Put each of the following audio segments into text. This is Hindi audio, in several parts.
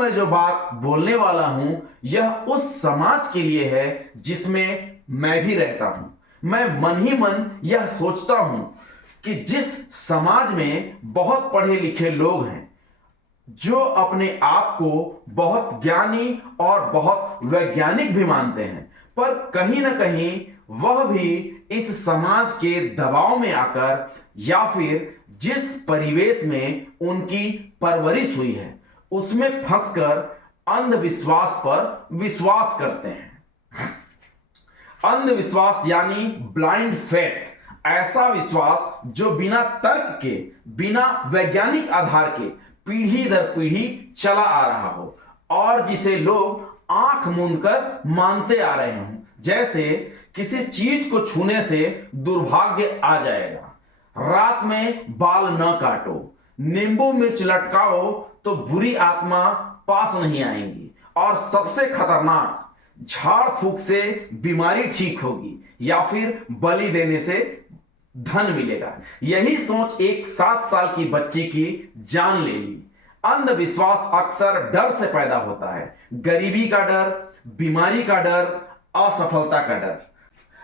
मैं जो बात बोलने वाला हूं यह उस समाज के लिए है जिसमें मैं भी रहता हूं। मैं मन ही मन यह सोचता हूं कि जिस समाज में बहुत पढ़े लिखे लोग हैं, जो अपने आप को बहुत ज्ञानी और बहुत वैज्ञानिक भी मानते हैं, पर कहीं ना कहीं वह भी इस समाज के दबाव में आकर या फिर जिस परिवेश में उनकी परवरिश हुई है उसमें फंसकर अंधविश्वास पर विश्वास करते हैं। अंधविश्वास यानी ब्लाइंड फेथ, ऐसा विश्वास जो बिना तर्क के, बिना वैज्ञानिक आधार के पीढ़ी दर पीढ़ी चला आ रहा हो और जिसे लोग आंख मूंदकर मानते आ रहे हों, जैसे किसी चीज को छूने से दुर्भाग्य आ जाएगा, रात में बाल न काटो, नींबू मिर्च लटकाओ तो बुरी आत्मा पास नहीं आएंगी, और सबसे खतरनाक, झाड़ फूक से बीमारी ठीक होगी या फिर बलि देने से धन मिलेगा। यही सोच एक 7 साल की बच्ची की जान ले ली। अंधविश्वास अक्सर डर से पैदा होता है, गरीबी का डर, बीमारी का डर, असफलता का डर।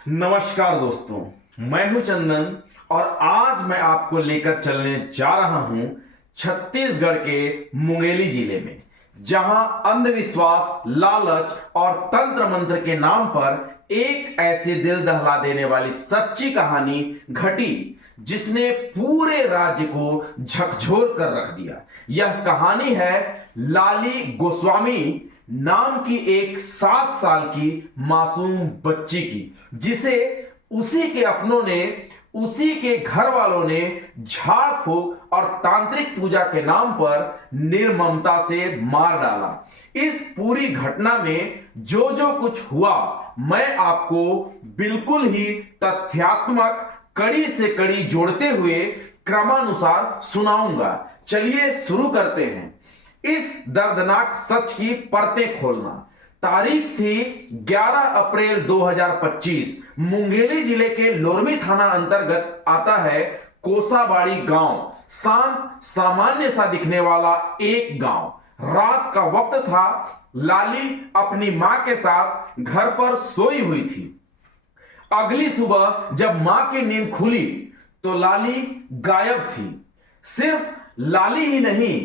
नमस्कार दोस्तों, मैं हूं चंदन और आज मैं आपको लेकर चलने जा रहा हूं छत्तीसगढ़ के मुंगेली जिले में, जहां अंधविश्वास, लालच और तंत्र मंत्र के नाम पर एक ऐसी दिल दहला देने वाली सच्ची कहानी घटी जिसने पूरे राज्य को झकझोर कर रख दिया। यह कहानी है लाली गोस्वामी नाम की एक 7 साल की मासूम बच्ची की, जिसे उसी के अपनों ने, उसी के घर वालों ने झाड़ फूक और तांत्रिक पूजा के नाम पर निर्ममता से मार डाला। इस पूरी घटना में जो जो कुछ हुआ मैं आपको बिल्कुल ही तथ्यात्मक, कड़ी से कड़ी जोड़ते हुए क्रमानुसार सुनाऊंगा। चलिए शुरू करते हैं इस दर्दनाक सच की परतें खोलना। तारीख थी 11 अप्रैल 2025। मुंगेली जिले के लोरमी थाना अंतर्गत आता है कोसाबाड़ी गांव। शांत सामान्य सा दिखने वाला एक गांव। रात का वक्त था। लाली अपनी मां के साथ घर पर सोई हुई थी। अगली सुबह जब मां की नींद खुली तो लाली गायब थी। सिर्फ लाली ही नहीं,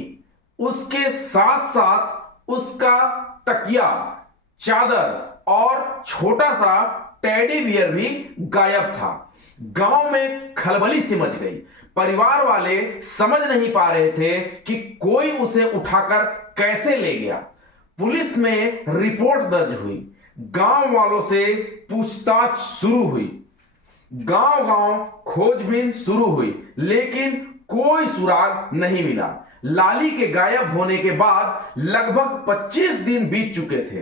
उसके साथ साथ उसका तकिया, चादर और छोटा सा टेडी बियर भी गायब था। गांव में खलबली सी मच गई। परिवार वाले समझ नहीं पा रहे थे कि कोई उसे उठाकर कैसे ले गया। पुलिस में रिपोर्ट दर्ज हुई। गांव वालों से पूछताछ शुरू हुई। गांव-गांव खोजबीन शुरू हुई, लेकिन कोई सुराग नहीं मिला। लाली के गायब होने के बाद लगभग 25 दिन बीत चुके थे।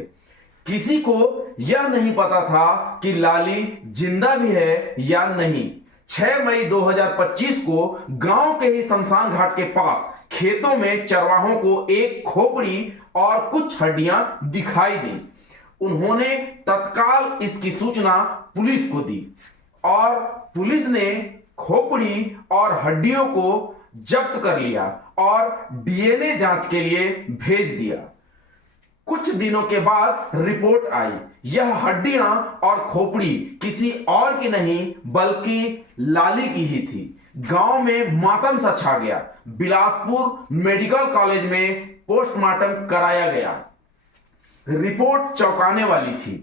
किसी को यह नहीं पता था कि लाली जिंदा भी है या नहीं। 6 मई 2025 को गांव के ही शमशान घाट के पास खेतों में चरवाहों को एक खोपड़ी और कुछ हड्डियां दिखाई दी। उन्होंने तत्काल इसकी सूचना पुलिस को दी और पुलिस ने खोपड़ी और हड्डियों को जब्त कर लिया और डीएनए जांच के लिए भेज दिया। कुछ दिनों के बाद रिपोर्ट आई। यह हड्डियां और खोपड़ी किसी और की नहीं बल्कि लाली की ही थी। गांव में मातम सा छा गया। बिलासपुर मेडिकल कॉलेज में पोस्टमार्टम कराया गया। रिपोर्ट चौंकाने वाली थी।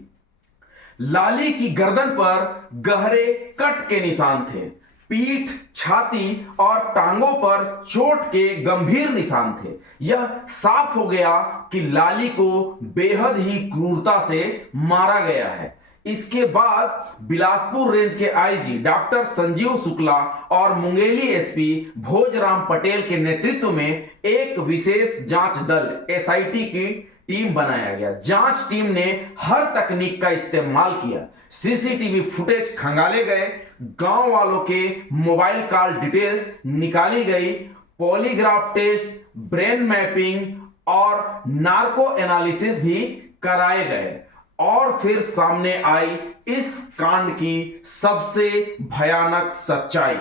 लाली की गर्दन पर गहरे कट के निशान थे। पीठ, छाती और टांगों पर चोट के गंभीर निशान थे। यह साफ हो गया कि लाली को बेहद ही क्रूरता से मारा गया है। इसके बाद बिलासपुर रेंज के आईजी डॉक्टर संजीव शुक्ला और मुंगेली एसपी भोजराम पटेल के नेतृत्व में एक विशेष जांच दल एसआईटी की टीम बनाया गया। जांच टीम ने हर तकनीक का इस्तेमाल किया। सीसीटीवी फुटेज खंगाले गए, गांव वालों के मोबाइल कॉल डिटेल्स निकाली गई, पॉलीग्राफ टेस्ट, ब्रेन मैपिंग और नार्को एनालिसिस भी कराए गए और फिर सामने आई इस कांड की सबसे भयानक सच्चाई।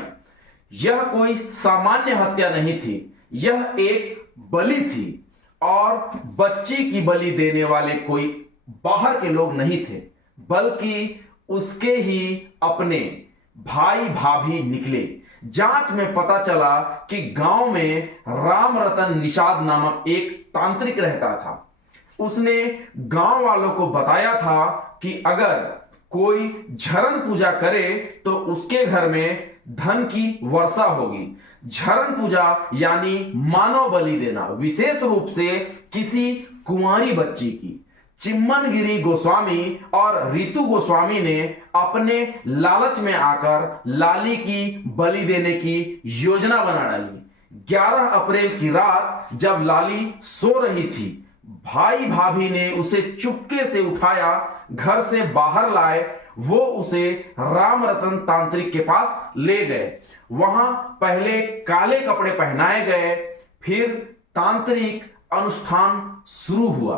यह कोई सामान्य हत्या नहीं थी, यह एक बलि थी और बच्ची की बलि देने वाले कोई बाहर के लोग नहीं थे, बल्कि उसके ही अपने भाई भाभी निकले। जांच में पता चला कि गांव में राम रतन निषाद नामक एक तांत्रिक रहता था। उसने गांव वालों को बताया था कि अगर कोई झरण पूजा करे तो उसके घर में धन की वर्षा होगी। झरण पूजा यानी मानव बलि देना, विशेष रूप से किसी कुंवारी बच्ची की। चिम्मनगिरी गोस्वामी और रीतू गोस्वामी ने अपने लालच में आकर लाली की बलि देने की योजना बना डाली। 11 अप्रैल की रात जब लाली सो रही थी, भाई भाभी ने उसे चुपके से उठाया, घर से बाहर लाए। वो उसे राम रतन तांत्रिक के पास ले गए। वहां पहले काले कपड़े पहनाए गए, फिर तांत्रिक अनुष्ठान शुरू हुआ।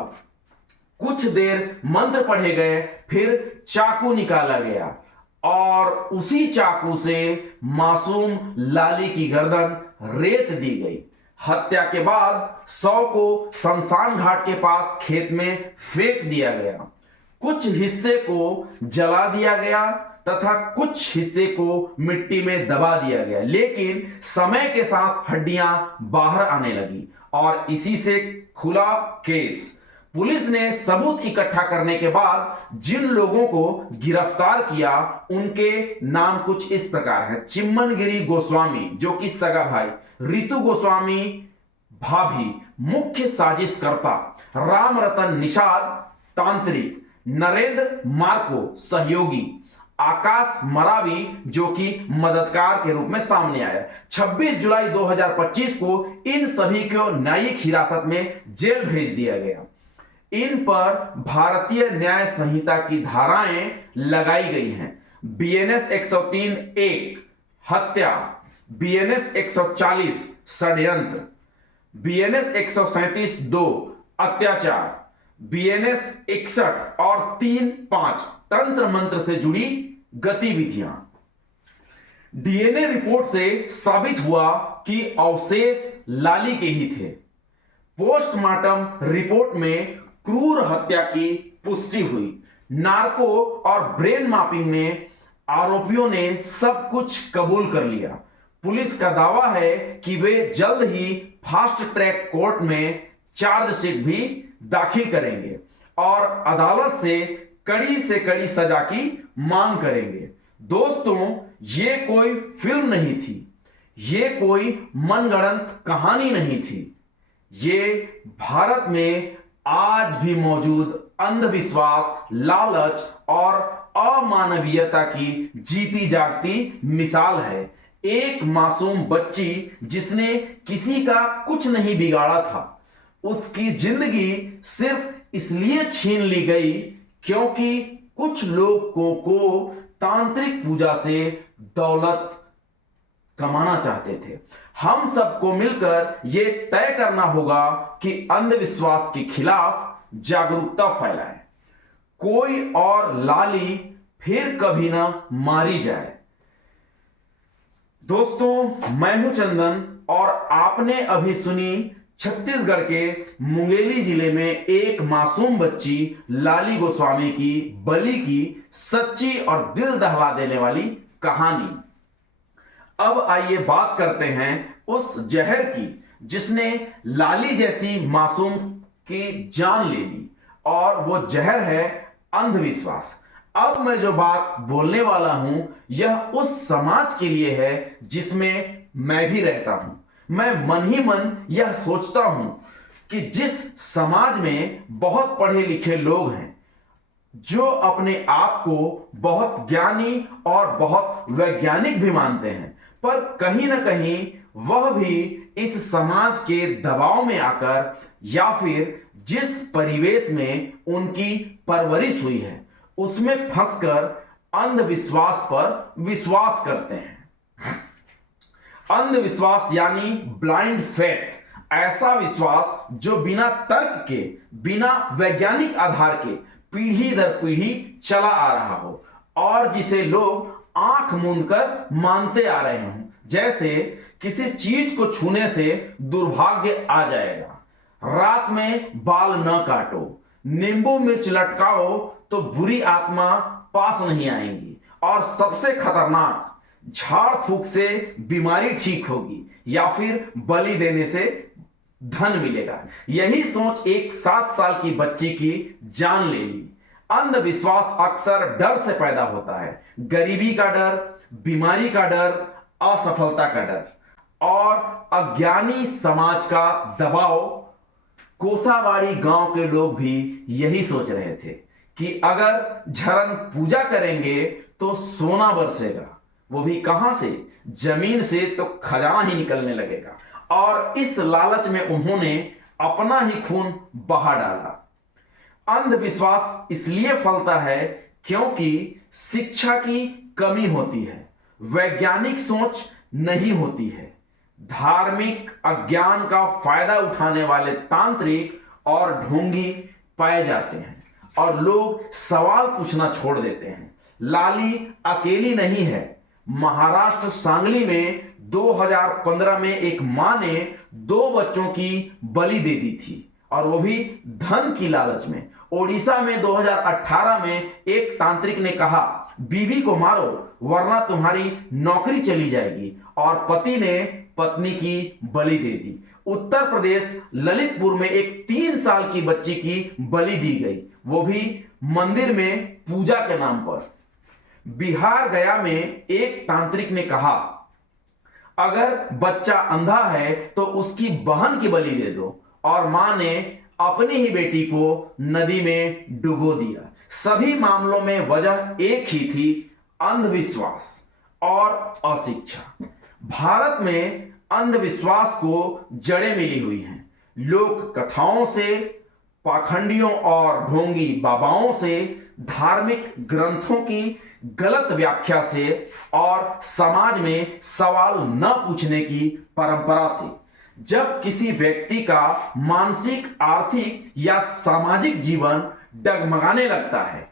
कुछ देर मंत्र पढ़े गए, फिर चाकू निकाला गया और उसी चाकू से मासूम लाली की गर्दन रेत दी गई। हत्या के बाद शव को शमशान घाट के पास खेत में फेंक दिया गया। कुछ हिस्से को जला दिया गया तथा कुछ हिस्से को मिट्टी में दबा दिया गया, लेकिन समय के साथ हड्डियां बाहर आने लगी और इसी से खुला केस। पुलिस ने सबूत इकट्ठा करने के बाद जिन लोगों को गिरफ्तार किया उनके नाम कुछ इस प्रकार हैं। चिम्मनगिरी गोस्वामी जो कि सगा भाई, रीतू गोस्वामी भाभी मुख्य साजिशकर्ता, राम रतन निषाद तांत्रिक, नरेंद्र मार्को सहयोगी, आकाश मरावी जो कि मददगार के रूप में सामने आया। 26 जुलाई 2025 को इन सभी को न्यायिक हिरासत में जेल भेज दिया गया। इन पर भारतीय न्याय संहिता की धाराएं लगाई गई हैं। बीएनएस 103(1) हत्या, बीएनएस 140 षड्यंत्र, बीएनएस 137(2) अत्याचार, बीएनएस 61 और 3(5) तंत्र मंत्र से जुड़ी गतिविधियां। डीएनए रिपोर्ट से साबित हुआ कि अवशेष लाली के ही थे। पोस्टमार्टम रिपोर्ट में क्रूर हत्या की पुष्टि हुई। नार्को और ब्रेन मापिंग में आरोपियों ने सब कुछ कबूल कर लिया। पुलिस का दावा है कि वे जल्द ही फास्ट ट्रैक कोर्ट में चार्जशीट भी दाखिल करेंगे और अदालत से कड़ी सजा की मांग करेंगे। दोस्तों, ये कोई फिल्म नहीं थी, ये कोई मनगढ़ंत कहानी नहीं थी। ये भारत में आज भी मौजूद अंधविश्वास, लालच और अमानवीयता की जीती जागती मिसाल है। एक मासूम बच्ची जिसने किसी का कुछ नहीं बिगाड़ा था, उसकी जिंदगी सिर्फ इसलिए छीन ली गई क्योंकि कुछ लोगों को तांत्रिक पूजा से दौलत कमाना चाहते थे। हम सबको मिलकर यह तय करना होगा कि अंधविश्वास के खिलाफ जागरूकता फैलाएं। कोई और लाली फिर कभी ना मारी जाए। दोस्तों, मैं हूं चंदन और आपने अभी सुनी छत्तीसगढ़ के मुंगेली जिले में एक मासूम बच्ची लाली गोस्वामी की बलि की सच्ची और दिल दहला देने वाली कहानी। अब आइए बात करते हैं उस जहर की जिसने लाली जैसी मासूम की जान ले ली, और वो जहर है अंधविश्वास। अब मैं जो बात बोलने वाला हूं यह उस समाज के लिए है जिसमें मैं भी रहता हूं। मैं मन ही मन यह सोचता हूं कि जिस समाज में बहुत पढ़े लिखे लोग हैं, जो अपने आप को बहुत ज्ञानी और बहुत वैज्ञानिक भी मानते हैं, पर कहीं ना कहीं वह भी इस समाज के दबाव में आकर या फिर जिस परिवेश में उनकी परवरिश हुई है उसमें फंसकर अंधविश्वास पर विश्वास करते हैं। अंधविश्वास यानी ब्लाइंड फेथ, ऐसा विश्वास जो बिना तर्क के, बिना वैज्ञानिक आधार के पीढ़ी दर पीढ़ी चला आ रहा हो और जिसे लोग आंख मूंदकर मानते आ रहे हों, जैसे किसी चीज को छूने से दुर्भाग्य आ जाएगा, रात में बाल न काटो, नींबू मिर्च लटकाओ तो बुरी आत्मा पास नहीं आएंगी, और सबसे खतरनाक, झाड़ फूक से बीमारी ठीक होगी या फिर बलि देने से धन मिलेगा। यही सोच एक 7 साल की बच्ची की जान ले ली। अंधविश्वास अक्सर डर से पैदा होता है, गरीबी का डर, बीमारी का डर, असफलता का डर और अज्ञानी समाज का दबाव। कोसाबाड़ी गांव के लोग भी यही सोच रहे थे कि अगर झरन पूजा करेंगे तो सोना बरसेगा, वो भी कहां से, जमीन से तो खजाना ही निकलने लगेगा। और इस लालच में उन्होंने अपना ही खून बहा डाला। अंधविश्वास इसलिए फैलता है क्योंकि शिक्षा की कमी होती है, वैज्ञानिक सोच नहीं होती है, धार्मिक अज्ञान का फायदा उठाने वाले तांत्रिक और ढोंगी पाए जाते हैं और लोग सवाल पूछना छोड़ देते हैं। लाली अकेली नहीं है। महाराष्ट्र सांगली में 2015 में एक मां ने 2 बच्चों की बलि दे दी थी, और वो भी धन की लालच में। ओडिशा में 2018 में एक तांत्रिक ने कहा, बीवी को मारो वरना तुम्हारी नौकरी चली जाएगी, और पति ने पत्नी की बलि दे दी। उत्तर प्रदेश ललितपुर में एक 3 साल की बच्ची की बलि दी गई, वो भी मंदिर में पूजा के नाम पर। बिहार गया में एक तांत्रिक ने कहा, अगर बच्चा अंधा है तो उसकी बहन की बलि दे दो, और मां ने अपनी ही बेटी को नदी में डुबो दिया। सभी मामलों में वजह एक ही थी, अंधविश्वास और अशिक्षा। भारत में अंधविश्वास को जड़ें मिली हुई हैं। लोक कथाओं से, पाखंडियों और ढोंगी बाबाओं से, धार्मिक ग्रंथों की गलत व्याख्या से और समाज में सवाल न पूछने की परंपरा से। जब किसी व्यक्ति का मानसिक, आर्थिक या सामाजिक जीवन डगमगाने लगता है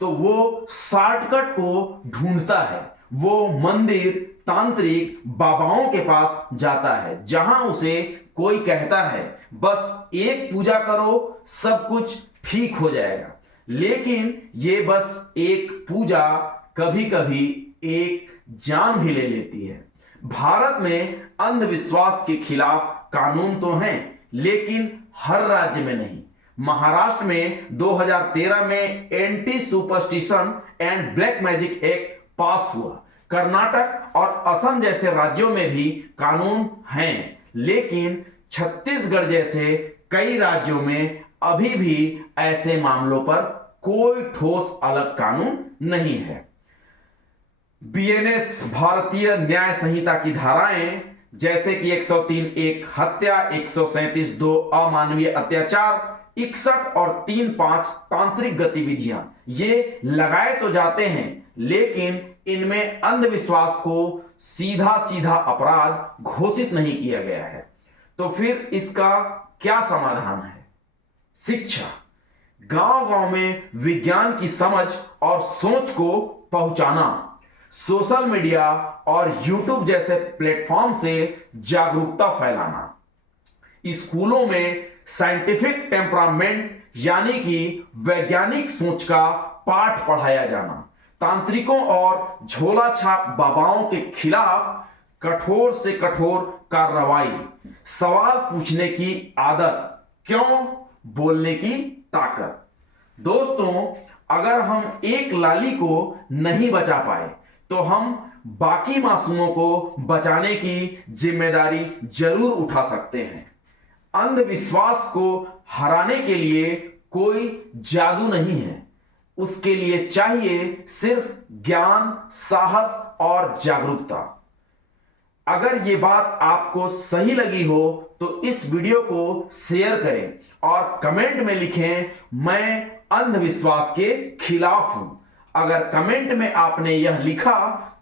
तो वो शॉर्टकट को ढूंढता है। वो मंदिर, तांत्रिक बाबाओं के पास जाता है जहां उसे कोई कहता है बस एक पूजा करो सब कुछ ठीक हो जाएगा। लेकिन ये बस एक पूजा कभी कभी एक जान भी ले लेती है। भारत में अंधविश्वास के खिलाफ कानून तो हैं, लेकिन हर राज्य में नहीं। महाराष्ट्र में 2013 में anti superstition and black magic act पास हुआ। कर्नाटक और असम जैसे राज्यों में भी कानून हैं, लेकिन छत्तीसगढ़ जैसे कई राज्यों में अभी भी ऐसे मामलों पर कोई ठोस अलग कानून नहीं है। बीएनएस भारतीय न्याय संहिता की धाराएं जैसे कि 103(1) हत्या, 137(2) अमानवीय अत्याचार, 61 और 3(5) तांत्रिक गतिविधियां, ये लगाए तो जाते हैं, लेकिन इनमें अंधविश्वास को सीधा सीधा अपराध घोषित नहीं किया गया है। तो फिर इसका क्या समाधान है? शिक्षा। गांव गांव में विज्ञान की समझ और सोच को पहुंचाना, सोशल मीडिया और यूट्यूब जैसे प्लेटफॉर्म से जागरूकता फैलाना, स्कूलों में साइंटिफिक टेम्परामेंट यानी कि वैज्ञानिक सोच का पाठ पढ़ाया जाना, तांत्रिकों और झोला छाप बाबाओं के खिलाफ कठोर से कठोर कार्रवाई, सवाल पूछने की आदत, क्यों बोलने की ताकत। दोस्तों, अगर हम एक लाली को नहीं बचा पाए तो हम बाकी मासूमों को बचाने की जिम्मेदारी जरूर उठा सकते हैं। अंधविश्वास को हराने के लिए कोई जादू नहीं है, उसके लिए चाहिए सिर्फ ज्ञान, साहस और जागरूकता। अगर ये बात आपको सही लगी हो तो इस वीडियो को शेयर करें और कमेंट में लिखें, मैं अंधविश्वास के खिलाफ हूं। अगर कमेंट में आपने यह लिखा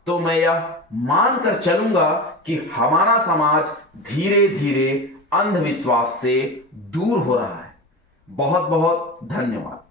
तो मैं यह मानकर चलूंगा कि हमारा समाज धीरे धीरे अंधविश्वास से दूर हो रहा है। बहुत बहुत धन्यवाद।